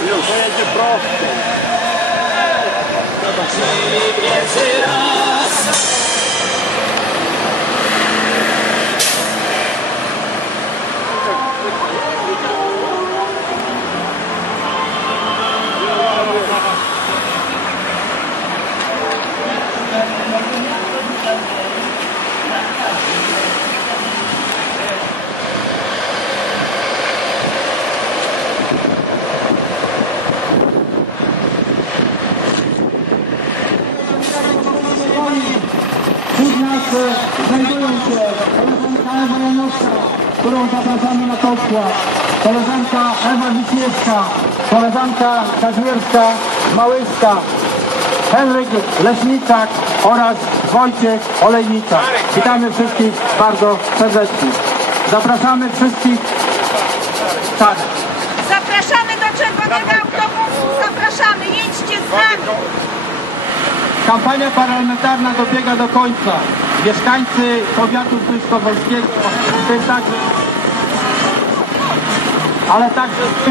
Eu sou de Brockton. Nas znajdują się koleżanka Ewa Janowska, którą zapraszamy na pokład, koleżanka Ewa Wiśniewska, koleżanka Kazimierska Małyska, Henryk Leśniczak oraz Wojciech Olejniczak. Witamy wszystkich bardzo serdecznie. Zapraszamy wszystkich. Tak. Zapraszamy do czerwonego autobusu, zapraszamy, jedźcie z nami. Kampania parlamentarna dobiega do końca. Mieszkańcy powiatu Zbyszkowolskiego, w tym także, ale także z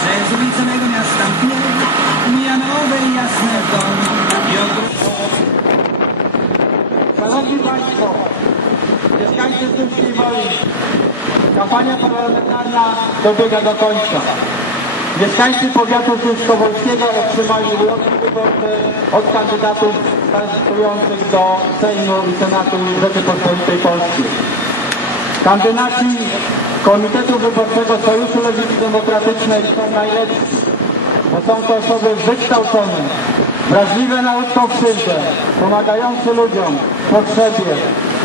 przez ulicę mego miasta mknie, mija nowy i jasny dom i ogród. Szanowni Państwo, mieszkańcy Tyńskiej Woli, kampania parlamentarna dobiega do końca. Mieszkańcy powiatu Tyńskowolskiego otrzymali uloki wyborcze od kandydatów kandydujących do Sejmu i Senatu Rzeczypospolitej Polskiej. Kandydaci Komitetu Wyborczego Sojuszu Lewicy Demokratycznej są najlepsi, bo są to osoby wykształcone, wrażliwe na ludzką krzywdę, pomagające ludziom w potrzebie,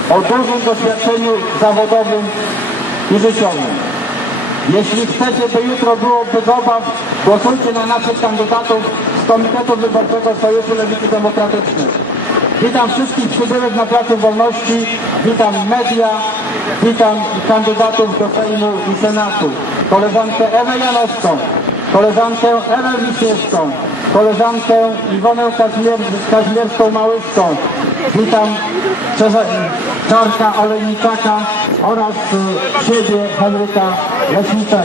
o dużym doświadczeniu zawodowym i życiowym. Jeśli chcecie, by jutro było bez obaw, głosujcie na naszych kandydatów z Komitetu Wyborczego Sojuszu Lewicy Demokratycznej. Witam wszystkich przybyłych na Placu Wolności, witam media, witam kandydatów do Sejmu i Senatu. Koleżankę Ewę Janowską, koleżankę Ewę Wiśniewską, koleżankę Iwonę Kazimier Kazimierską-Małyską. Witam Czarka Olejniczaka oraz siebie Henryka Leśniczaka.